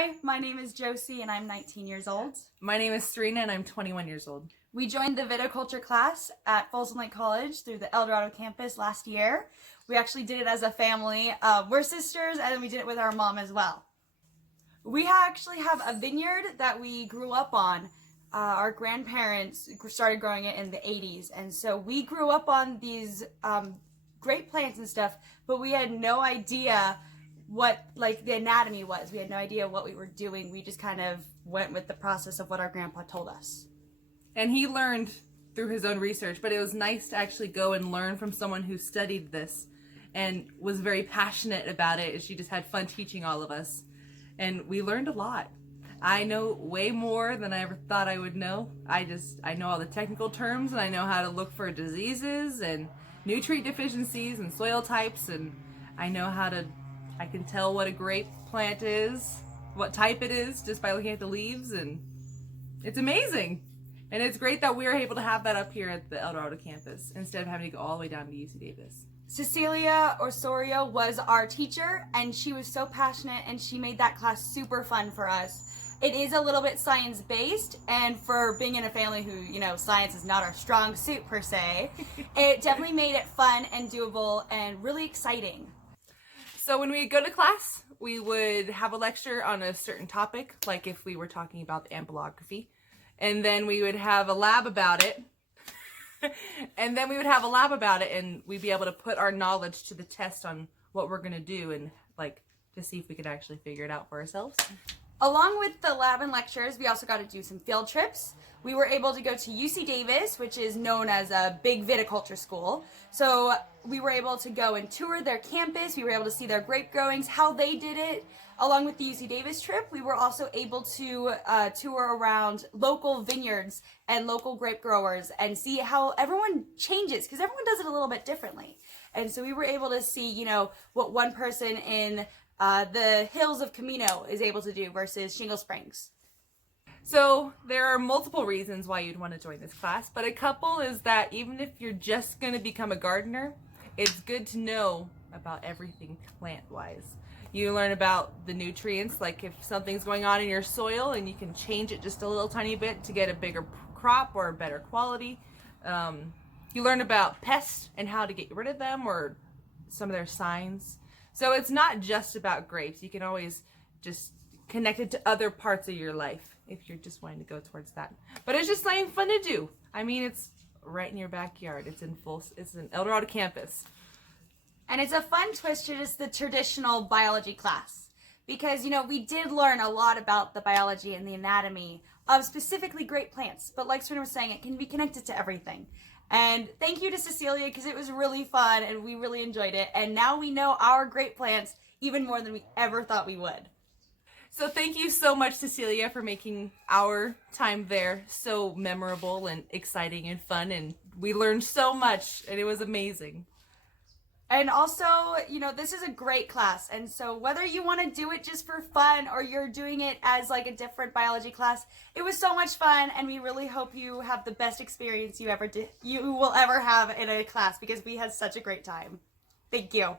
Hi, my name is Josie and I'm 19 years old. My name is Serena and I'm 21 years old. We joined the viticulture class at Folsom Lake College through the El Dorado campus last year. We actually did it as a family. We're sisters and we did it with our mom as well. We actually have a vineyard that we grew up on. Our grandparents started growing it in the 80s, and so we grew up on these grape plants and stuff, but we had no idea what the anatomy was. We had no idea what we were doing. We just kind of went with the process of what our grandpa told us. And he learned through his own research, but it was nice to actually go and learn from someone who studied this and was very passionate about it, and she just had fun teaching all of us. And we learned a lot. I know way more than I ever thought I would know. I know all the technical terms, and I know how to look for diseases and nutrient deficiencies and soil types, and I can tell what a grape plant is, what type it is, just by looking at the leaves, and it's amazing. And it's great that we are able to have that up here at the El Dorado campus instead of having to go all the way down to UC Davis. Cecilia Osorio was our teacher, and she was so passionate, and she made that class super fun for us. It is a little bit science-based, and for being in a family who, science is not our strong suit per se, it definitely made it fun and doable and really exciting. So when we go to class, we would have a lecture on a certain topic, like if we were talking about the amblyopathy, and then we would have a lab about it, and we'd be able to put our knowledge to the test on what we're going to do and to see if we could actually figure it out for ourselves. Along with the lab and lectures, we also got to do some field trips. We were able to go to UC Davis, which is known as a big viticulture school. So we were able to go and tour their campus. We were able to see their grape growings, how they did it. Along with the UC Davis trip, we were also able to tour around local vineyards and local grape growers and see how everyone changes, because everyone does it a little bit differently. And so we were able to see, what one person in the hills of Camino is able to do versus Shingle Springs. So there are multiple reasons why you'd want to join this class, but a couple is that even if you're just going to become a gardener, it's good to know about everything plant-wise. You learn about the nutrients, like if something's going on in your soil and you can change it just a little tiny bit to get a bigger crop or a better quality. You learn about pests and how to get rid of them or some of their signs. So it's not just about grapes. You can always just connect it to other parts of your life if you're just wanting to go towards that. But it's just something fun to do. I mean, it's right in your backyard. It's an El Dorado campus. And it's a fun twist to just the traditional biology class. Because, we did learn a lot about the biology and the anatomy of specifically grape plants. But like Serena was saying, it can be connected to everything. And thank you to Cecilia, because it was really fun and we really enjoyed it. And now we know our grape plants even more than we ever thought we would. So thank you so much, Cecilia, for making our time there so memorable and exciting and fun. And we learned so much, and it was amazing. And also, this is a great class. And so whether you want to do it just for fun or you're doing it as a different biology class, it was so much fun. And we really hope you have the best experience you will ever have in a class, because we had such a great time. Thank you.